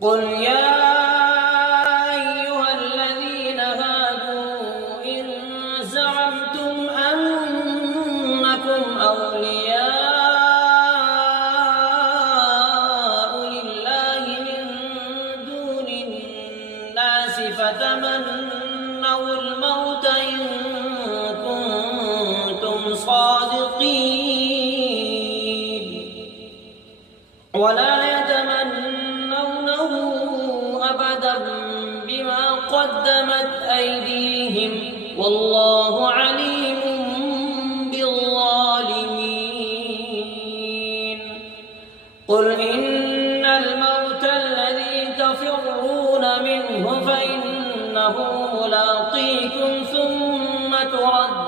قل يا أيها الذين هادوا إن زعمتم أنكم أولياء لله من دون الناس فتمنوا الموت إن كنتم صادقين ولا يتمنونه أبدا بما قدمت أيديهم والله عليم بالظالمين. قل إن الموت الذي تفرون منه فإنه ملاقيكم ثم تردون